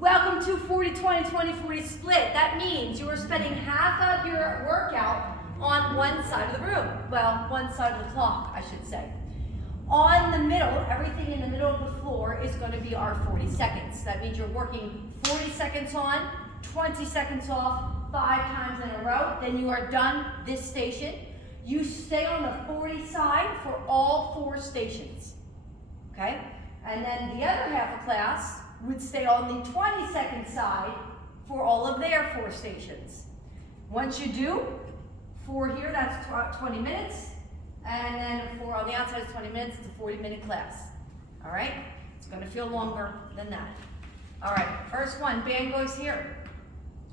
Welcome to 40-20-20-40 split. That means you are spending half of your workout on one side of the room. Well, one side of the clock, I should say. On the middle, everything in the middle of the floor is going to be our 40 seconds. That means you're working 40 seconds on, 20 seconds off, 5 times in a row. Then you are done this station. You stay on the 40 side for all 4 stations. Okay? And then the other half of class would stay on the 20-second side for all of their 4 stations. Once you do 4 here, that's 20 minutes. And then 4 on the outside is 20 minutes. It's a 40-minute class. All right? It's going to feel longer than that. All right, first one, band goes here.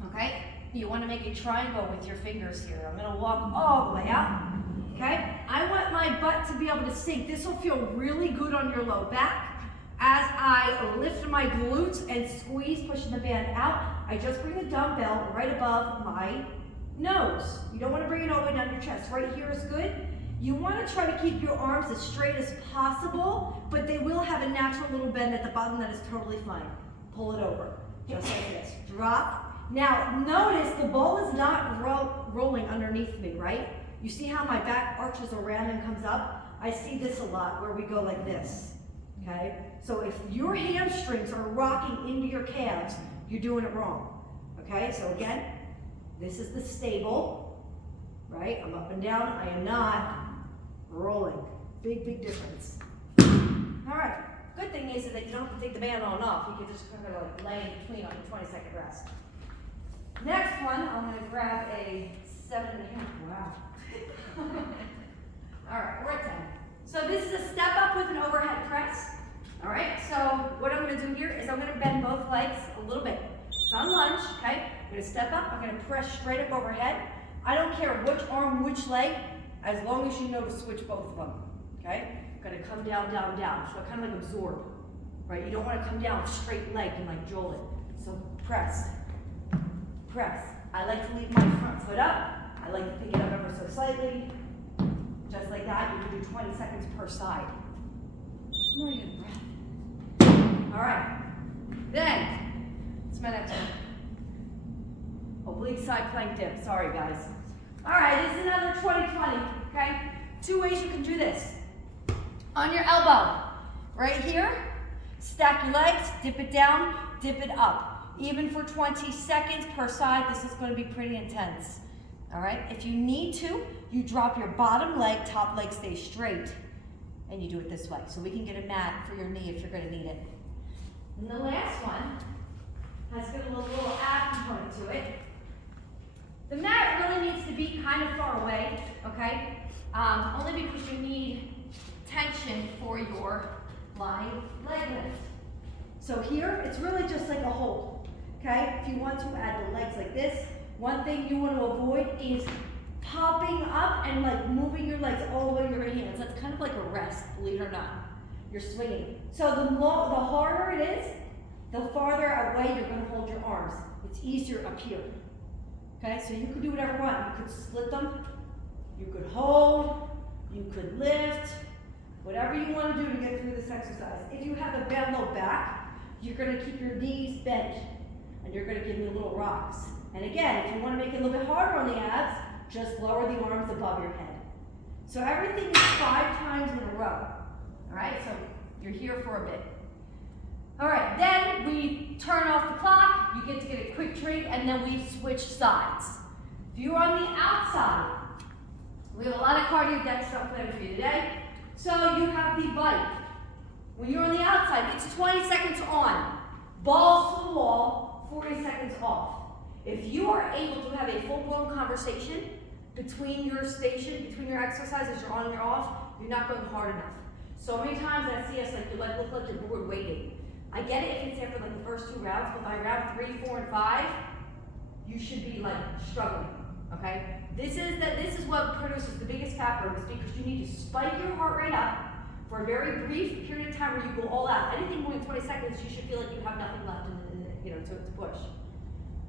Okay? You want to make a triangle with your fingers here. I'm going to walk all the way out. Okay? I want my butt to be able to sink. This will feel really good on your low back. As I lift my glutes and squeeze, pushing the band out, I just bring the dumbbell right above my nose. You don't want to bring it all the way down your chest. Right here is good. You want to try to keep your arms as straight as possible, but they will have a natural little bend at the bottom that is totally fine. Pull it over, just like this. Drop. Now, notice the ball is not rolling underneath me, right? You see how my back arches around and comes up? I see this a lot where we go like this, okay? So if your hamstrings are rocking into your calves, you're doing it wrong, okay? So again, this is the stable, right? I'm up and down, I am not rolling. Big, big difference. All right, good thing is that you don't have to take the band on and off. You can just kind of like lay in between on your 20-second rest. Next one, I'm gonna grab a 7.5, wow. All right, we're at 10. So this is a step up with an overhead press. All right, so what I'm gonna do here is I'm gonna bend both legs a little bit. It's on lunge, okay? I'm gonna step up, I'm gonna press straight up overhead. I don't care which arm, which leg, as long as you know to switch both of them, okay? I'm gonna come down, down, down, so kind of like absorb, right? You don't wanna come down straight leg and like jolt it. So press, press. I like to leave my front foot up. I like to pick it up ever so slightly. Just like that, you can do 20 seconds per side. More your breath. All right. Then, it's my next one. Oblique side plank dip. Sorry, guys. All right, this is another 20-20, okay? 2 ways you can do this. On your elbow, right here, stack your legs, dip it down, dip it up. Even for 20 seconds per side, this is going to be pretty intense. All right, if you need to, you drop your bottom leg, top leg stays straight, and you do it this way. So we can get a mat for your knee if you're going to need it. And the last one has got a little ab component to it. The mat really needs to be kind of far away, okay? Only because you need tension for your lying leg lift. So here, it's really just like a hold, okay? If you want to add the legs like this, one thing you want to avoid is popping up and like moving your legs all the way to your hands. That's kind of like a rest, believe it or not. You're swinging. So the harder it is, the farther away you're going to hold your arms. It's easier up here. Okay, so you could do whatever you want. You could split them, you could hold, you could lift, whatever you want to do to get through this exercise. If you have a bad low back, you're going to keep your knees bent and you're going to give me little rocks. And again, if you want to make it a little bit harder on the abs, just lower the arms above your head. So everything is 5 times in a row. All right, so you're here for a bit. All right, then we turn off the clock, you get to get a quick drink, and then we switch sides. If you're on the outside, we have a lot of cardio deck stuff planned for you today. So you have the bike. When you're on the outside, it's 20 seconds on, balls to the wall, 40 seconds off. If you are able to have a full-blown conversation between your station, between your exercises, you're on and you're off, you're not going hard enough. So many times I see us like you look like you're bored waiting. I get it if it's after like the first 2 rounds, but by round 3, 4, and 5, you should be like struggling. Okay? This is what produces the fat burn, is because you need to spike your heart rate up for a very brief period of time where you go all out. Anything more than 20 seconds, you should feel like you have nothing left to push.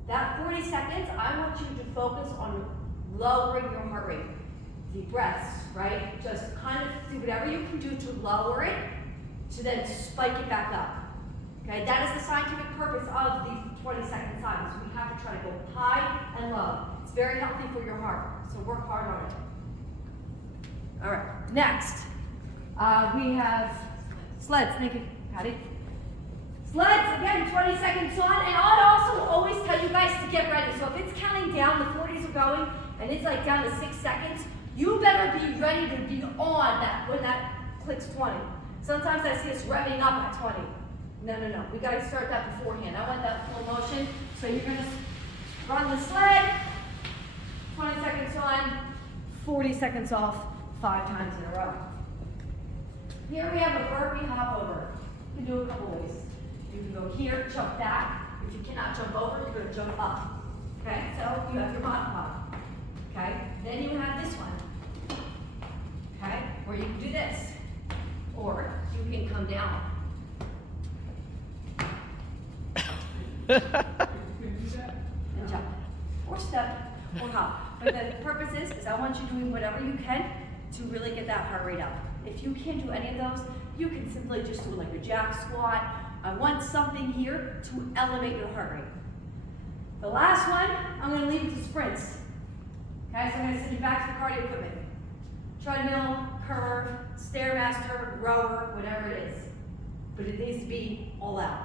That 40 seconds, I want you to focus on lowering your heart rate. Deep breaths, right? Just kind of do whatever you can do to lower it, to then spike it back up. Okay, that is the scientific purpose of these 20-second cycles. We have to try to go high and low. It's very healthy for your heart, so work hard on it. All right, next, we have sleds. Thank you, Patty. Sleds, again, 20 seconds on, and I'd also always tell you guys to get ready. So if it's counting down, the 40s are going, and it's like down to 6 seconds, you better be ready to be on that when that clicks 20. Sometimes I see us revving up at 20. No. We gotta start that beforehand. I want that full motion. So you're gonna run the sled, 20 seconds on, 40 seconds off, 5 times in a row. Here we have a burpee hop over. You can do it a couple ways. You can go here, jump back. If you cannot jump over, you're gonna jump up. Okay, so you have your Mod Podge. Okay, then you have this one. Okay, or you can do this. Or you can come down. And jump. Or step, or hop. But the purpose is I want you doing whatever you can to really get that heart rate up. If you can't do any of those, you can simply just do like a jack squat. I want something here to elevate your heart rate. The last one, I'm going to leave it to sprints. Okay, so I'm going to send you back to the cardio equipment. Treadmill, curve, Stairmaster, rower, whatever it is. But it needs to be all out.